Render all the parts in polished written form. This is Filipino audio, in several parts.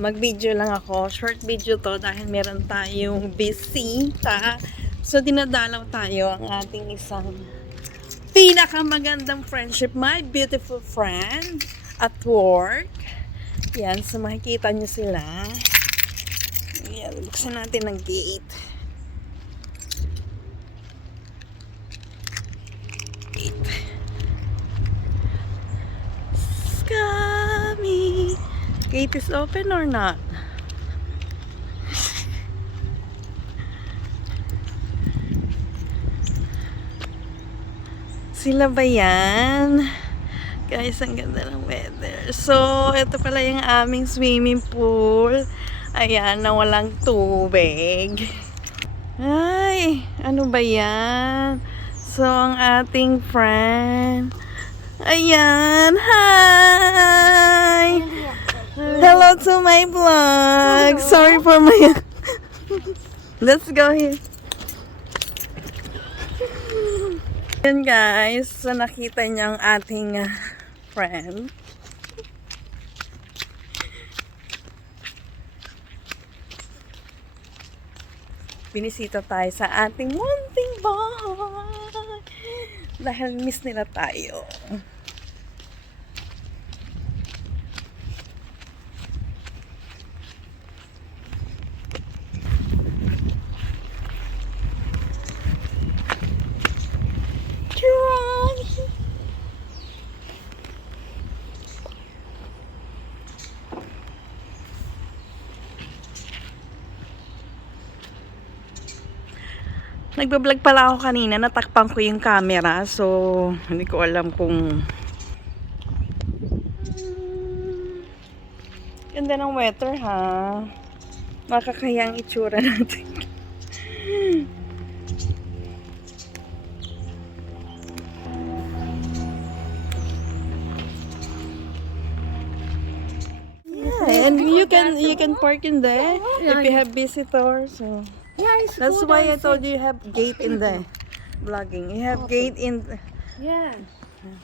Mag-video lang ako. Short video to dahil meron tayong bisita. So, dinadalaw tayo ang ating isang pinakamagandang friendship, my beautiful friend at work. Yan, so makikita nyo sila. Yan, buksan natin ang gate. Scummy. Gate is open or not? Sila ba yan? Guys, ang ganda ng weather. So, ito pala yung aming swimming pool. Ayan, na walang tubig. Ay, ano ba yan? So, ang ating friend. Ayan, hi! Hello to my vlog. Sorry for my... Let's go here. Yan guys, so nakita niyo ang ating friend. Binisita tayo sa ating munting bahay. Dahil miss nila tayo. Nagbablog pala ako kanina, natakpan ko yung camera, so hindi ko alam kung ganda ng weather ha. Makakayang itsura natin. Yeah, and you can park in there if you have visitors. So. Yeah, it's That's good, why I safe. told you have gate in the vlogging. You have gate in Yeah,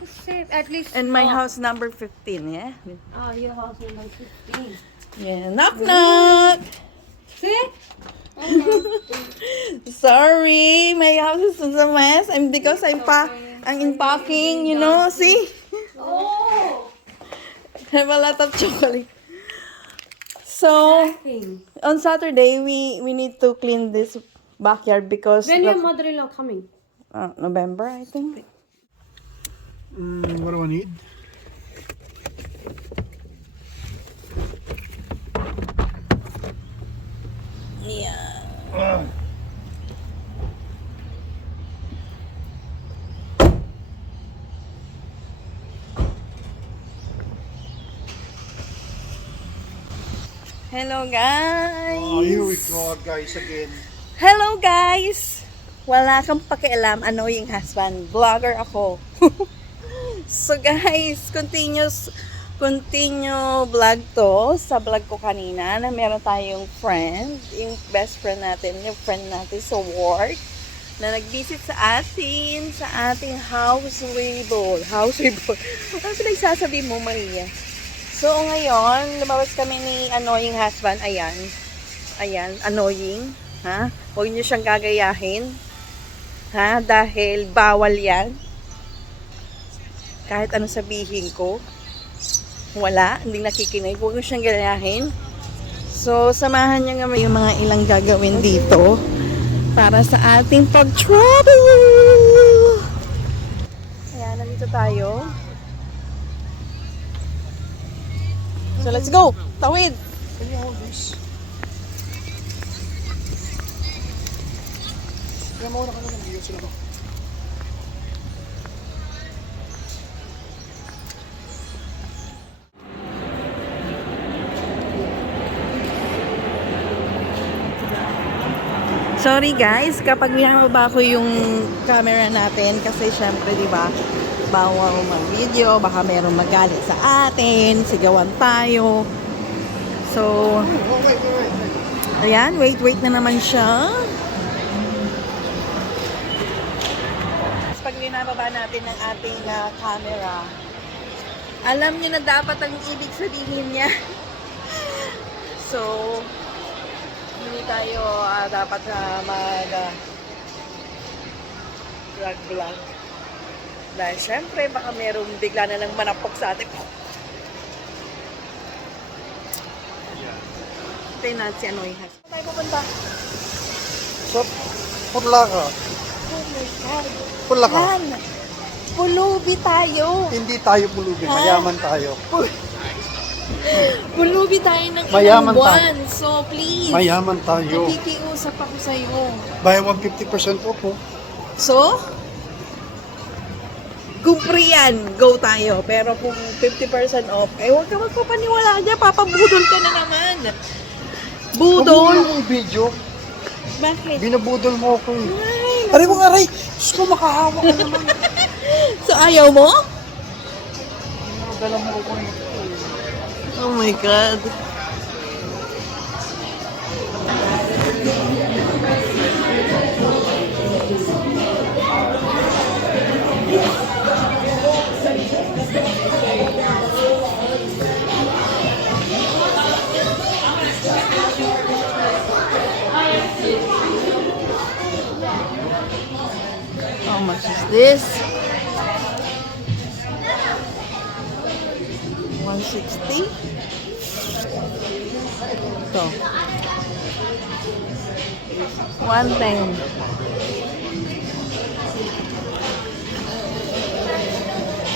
it's safe at least. in my house number 15, yeah? Oh, your house number 15. Yeah, knock knock. See? Sorry, my house is a mess. I'm because I'm unpacking, you know, see? Oh, I have a lot of chocolate. So, thing. on Saturday, we need to clean this backyard because When your mother-in-law coming? November, I think. What do I need? Yeah. Hello guys. Oh, here we go, guys, again. Hello guys. Wala kang pakialam, annoying husband. Vlogger ako. So guys, continue vlog to sa vlog ko kanina na meron tayong friend, yung best friend natin, yung friend natin sa work na nag-visit sa atin, sa ating house label. Ano pinagsasabi mo, Maria? So ngayon, lumabas kami ni annoying husband. Ayan, annoying. Ha? Huwag niyo siyang gagayahin. Ha? Dahil bawal yan. Kahit ano sabihin ko. Wala, hindi nakikinig. Huwag niyo siyang gagayahin. So, samahan niyo nga yung mga ilang gagawin dito para sa ating pag-travel. Ayan, nandito tayo. So, let's go! Tawid! Can you hold this? Kaya mauna ka na lang, sila ba? Sorry guys, kapag binababa ko yung camera natin kasi syempre, di ba, bawal mag-video, baka merong magalit sa atin, sigawan tayo. So, Oh, wait. ayan, wait na naman siya. Pag binababa natin ng ating camera, Alam niyo na dapat ang ibig sabihin niya. So, hindi tayo dapat na vlog. Dahil syempre, baka merong bigla na lang manapok sa atin. Tayo natin si Anoy Has. Saan tayo pupunta? So, Purlaka. Oh my God. Purlaka. Han, pulubi tayo. Hindi tayo pulubi. Mayaman tayo. Pulubi tayo ng Mayaman ilang buwan. So, please. Mayaman tayo. Nakikiusap ako sa'yo. Buy 150% off po. So, kung free yan, go tayo. Pero kung 50% off, huwag ka magpapaniwala dyan. Papabudol ka na naman. Budol? Pabudol mo yung video. Bakit? Binabudol mo ako eh. Ay, Aray mo nga, aray! Diyos ko, makahawa ka naman. so, ayaw mo? Dala mo ako eh. Oh my God. How much is this? 160? Ito. 110.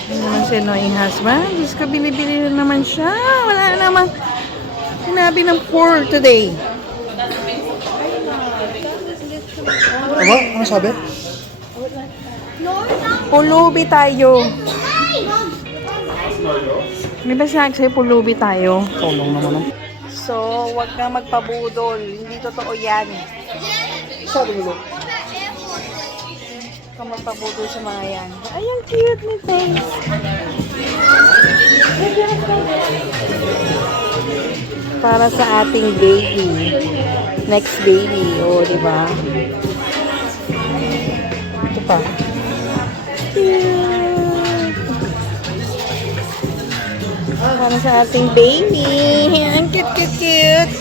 Ano naman si annoying husband? Diyos ko, binibili na naman siya. Wala naman. Sinabi ng poor today. Aba, ano sabi? Pulubi tayo. Di ba sabi sa'yo, pulubi tayo? Tulong naman. So, wag na magpabudol. Hindi totoo yan. Sabi mo. Huwag kang magpabudol sa mga yan. Ay, ang cute ni Thanks. Para sa ating baby. Next baby. O, di ba? Ito pa. Cute. Para sa ating baby. Ang cute. Cute.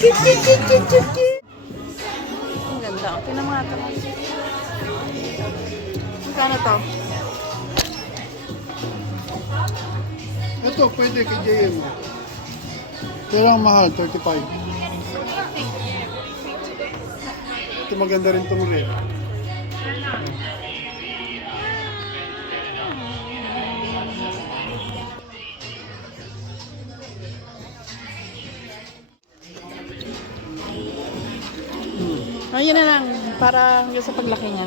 Ang ganda. Okay na mga ito. Magkano to? Ito, pwede kay JM. Pero ang mahal, 35. Ito maganda rin itong ulit. Oh, yun na lang. Para hanggang sa paglaki niya.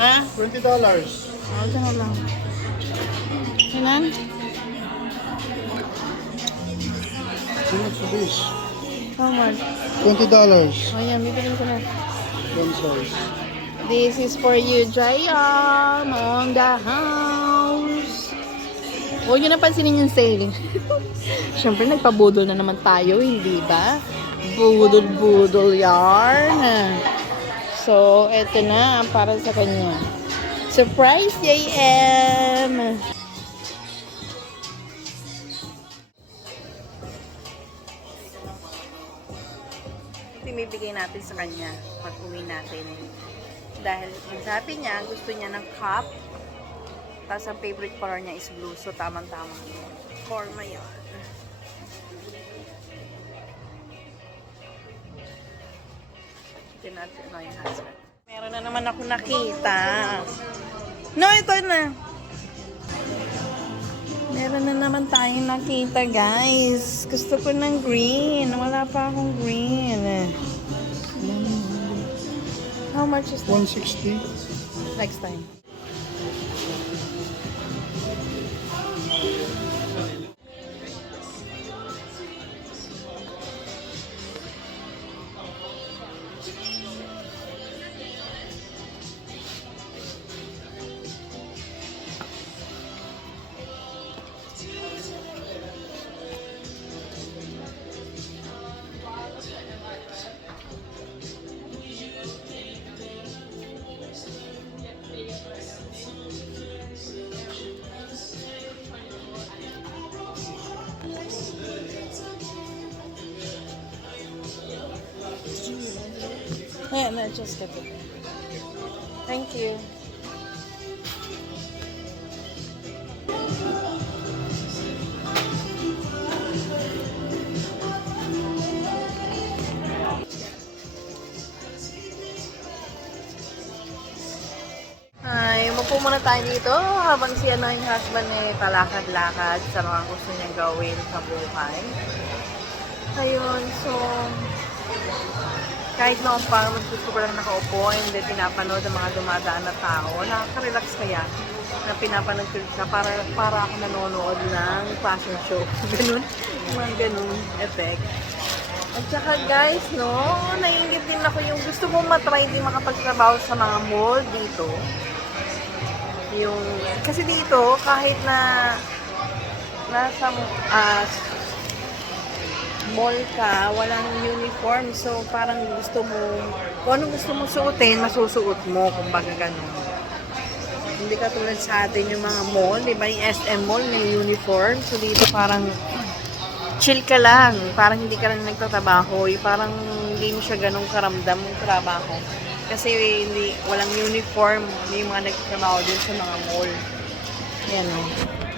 Ha? $20. Oh, ito na lang. Sinan? How much for this? How much? $20. Oh, yan. Bibilin ko na. One size. This is for you, Jayam, on the house. Huwag nyo napansinin yung sale. Siyempre, nagpabudol na naman tayo, hindi ba? Budol yarn. So, eto na, para sa kanya. Surprise, JM! Ito yung bibigay natin sa kanya pag uwi natin. Dahil sabi niya, gusto niya ng cup. Tapos ang favorite color niya is blue. So, tamang-tama. Forma yun. Ito natin ano yung husband. Meron na naman ako nakita. No, ito na. Meron na naman tayong nakita, guys. Gusto ko ng green. Wala pa akong green. How much is that? 160. Next time. No, just get it. Thank you. Ay, umupo muna tayo dito habang si yung husband ay palakad-lakad sa mga gusto niyang gawin sa buhay. Ayun, so kahit noon pa gusto ko lang nakaupo and then pinapanood ang mga dumadaan na tao, nakaka-relax kaya na pinapanood ko siya para ako nanonood ng fashion show. Ganun, mga ganun effect. At saka guys, no, naiingit din ako yung gusto kong matry din makapagtrabaho sa mga mall dito. Yung, kasi dito, kahit na nasa mall ka, walang uniform. So, parang gusto mo, kung anong gusto mo suotin, masusuot mo, kumbaga ganun. Hindi ka tulad sa atin yung mga mall, di ba? Yung SM mall, may uniform. So, dito parang chill ka lang. Parang hindi ka lang nagtatrabaho. Parang hindi mo siya ganun karamdam yung trabaho. Kasi hindi, walang uniform. May mga nagtatrabaho din sa mga mall. Yan o.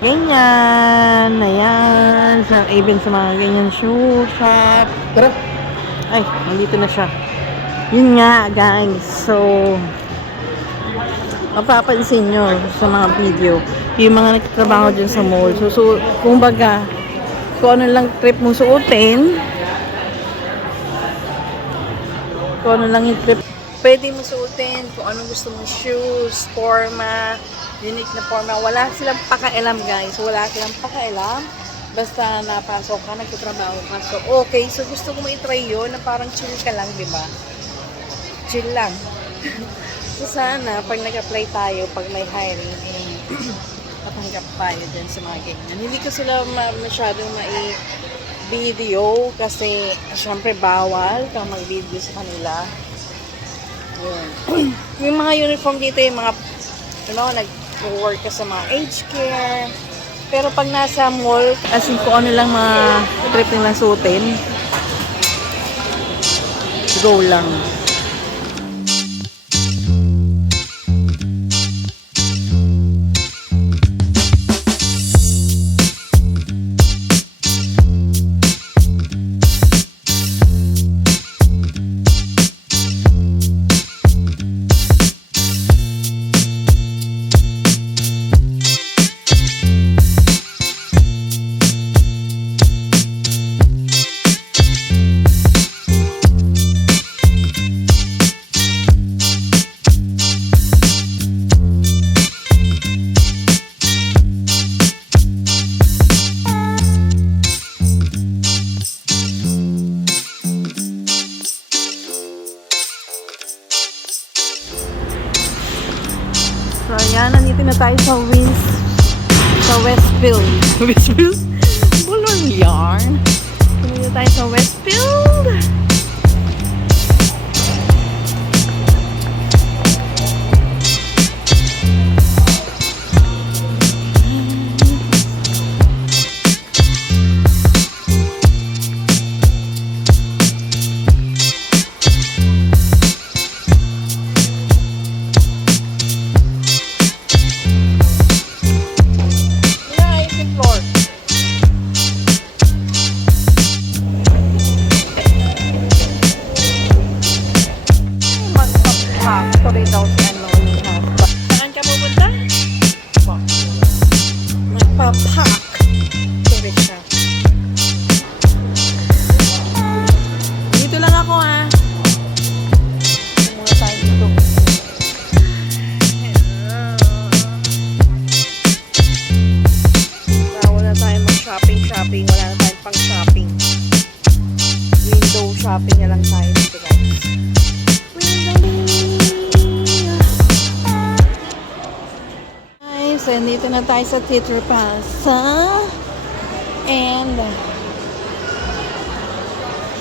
Ganyan. Ayan. Even sa mga ganyan shoe shop. Tara! Ay, nandito na siya. Yun nga, guys. So, mapapansin nyo sa mga video, yung mga nagtatrabaho dyan sa mall. So kumbaga, kung ano lang trip mo suotin, kung ano lang yung trip, pwede mo suotin, kung anong gusto mong shoes, forma, unique na forma. Wala silang pakailam, guys. Wala silang pakailam. Basta napasok ka, nagtatrabaho ka. So, okay. So, gusto ko ma-try yun na parang chill ka lang, di ba? Chill lang. So, sana, pag nag-apply tayo, pag may hiring, matanggap tayo dyan sa mga ganyan. Hindi ko sila masyadong mai-video kasi, syempre, bawal kang mag-video sa kanila. Yun. Yung mga uniform dito, yung mga, nag-work ka sa mga aged care. Pero pag nasa mall, as in kung ano lang mga trip nilang suotin, go lang. So, ayan, nandito na tayo sa Westfield. Westfield? Bulong yarn. Nandito tayo sa Westfield. Tuloy daw si Saan ka pupunta? Magpapak. Tuloy siya. Dito lang ako Muna tayo dito. Wala na tayo mag-shopping. Wala na tayong pang-shopping. Window shopping na lang tayo dito, guys. So, dito na tayo sa Theater Plaza. And,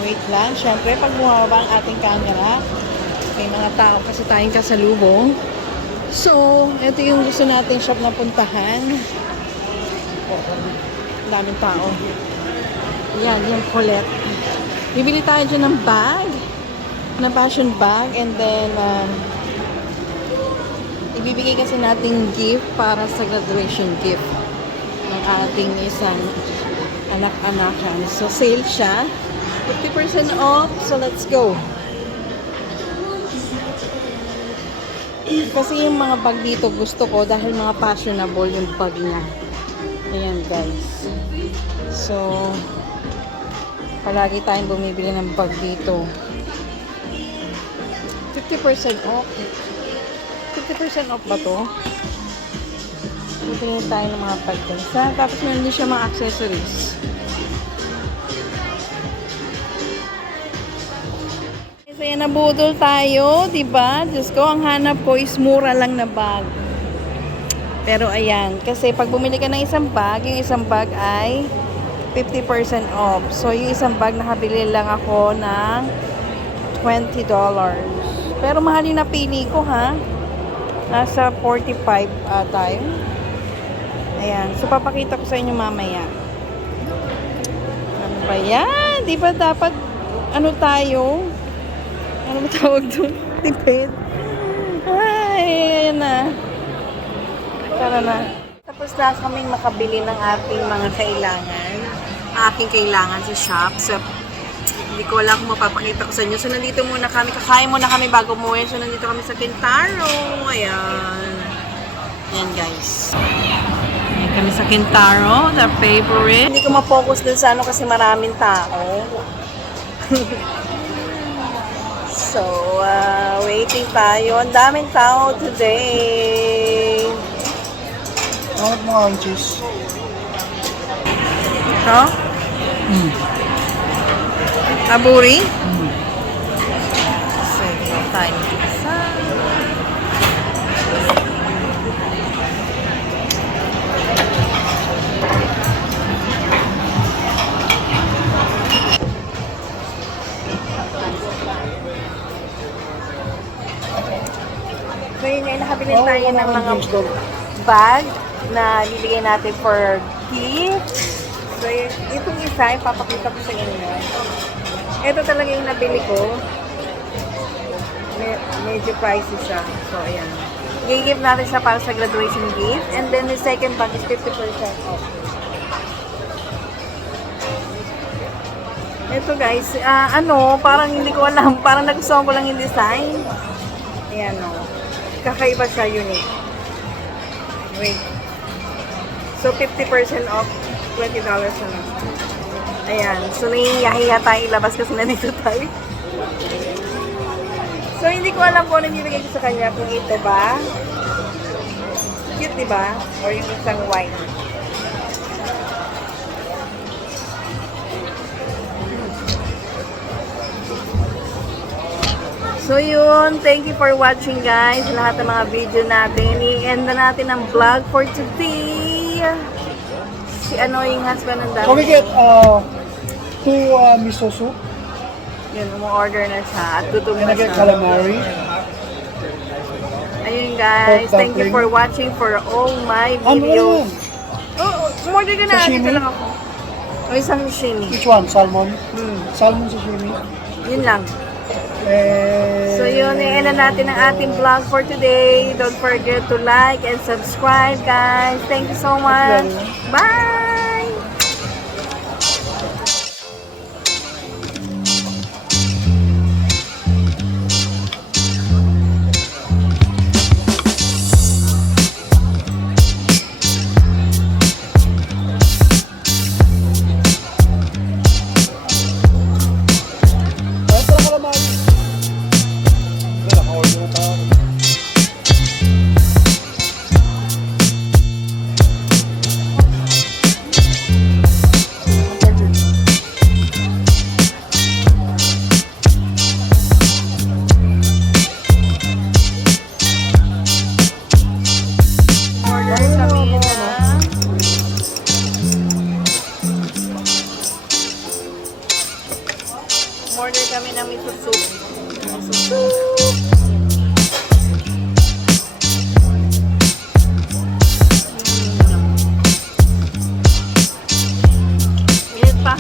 wait lang. Siyempre, pag bumaba ang ating camera, may mga tao kasi tayong kasalubong. So, ito yung gusto nating shop na puntahan. Daming tao. Yan, yung Colette. Bibili tayo dyan ng bag. na fashion bag, and then ibibigay kasi nating gift para sa graduation gift ng ating isang anak-anakan. So, sale siya. 50% off. So, let's go. Kasi yung mga bag dito gusto ko dahil mga fashionable yung bag niya. Ayan, guys. So, palagi tayong bumibili ng bag dito. 50% off. 50% off ba to? Bibili tayo ng mga bag dun. Tapos meron din siya mga accessories. So, yan, nabudol tayo, diba? Diyos ko, ang hanap ko is mura lang na bag. Pero ayan, kasi pag bumili ka ng isang bag, yung isang bag ay 50% off. So, yung isang bag, nakabili lang ako ng $20. Pero mahal yung napili ko, ha? Nasa 45 tayo. Ayan. So, papakita ko sa inyo mamaya. Ano ba yan? Di ba dapat, ano tayo? Ano ba tawag doon? Tipid. Ay, ayan na. Tara na. Tapos na kaming makabili ng ating mga kailangan. Aking kailangan sa shop. So, hindi ko alam kung mapapakita ko sa inyo. So, nandito muna kami. Kakain muna kami bago umuwi. So, nandito kami sa Quintaro. Ayan. Ayan, guys. Ayan kami sa Quintaro. The favorite. Hindi ko ma-focus dun sa ano kasi maraming tao. So, waiting tayo. Ang daming tao today. Bakit mga aunties? Ito? Aburi? So, ito tayo isa. So, yun nga, nakabili tayo ng mga bag na bibigyan natin for gift. So, itong isa, ipapakita ko sa inyo. Ito talaga yung nabili ko. Medyo pricey siya. So, ayan. I-give natin siya para sa graduation gift. And then, the second bag is 50% off. Ito guys, parang hindi ko alam. Parang nagustuhan ko lang yung design. Ayan o. Kakaiba siya, unique. Wait. So, 50% off. $20 na lang. Ayan. So, nahihiya tayo ilabas kasi nandito tayo. So, hindi ko alam kung ano nilagay ko sa kanya. Kung ito ba. Cute, diba? Or yung isang white. So, yun. Thank you for watching, guys. Lahat ng mga video natin. I-end na natin ang vlog for today. Si yung husband ng dami. Can we get 2 miso soup? Yun, umu-order na siya. At gutom Can na I get siya. calamari? Ayun, guys. Pork Thank you dumpling. for watching for all my Ano videos. yan? Oo, umorder ka na. Sashimi? Dito lang ako. O, isang sashimi. Which one? Salmon? Hmm. Salmon sashimi? Yun lang. Eh, So yun, i-end na natin ang ating vlog for today. Don't forget to like and subscribe, guys. Thank you so much. Bye! Ano pala calamari? Wala, naka-order na tayo. Order kami na. Order kami ng miso soup. Miso soup. Minute pa.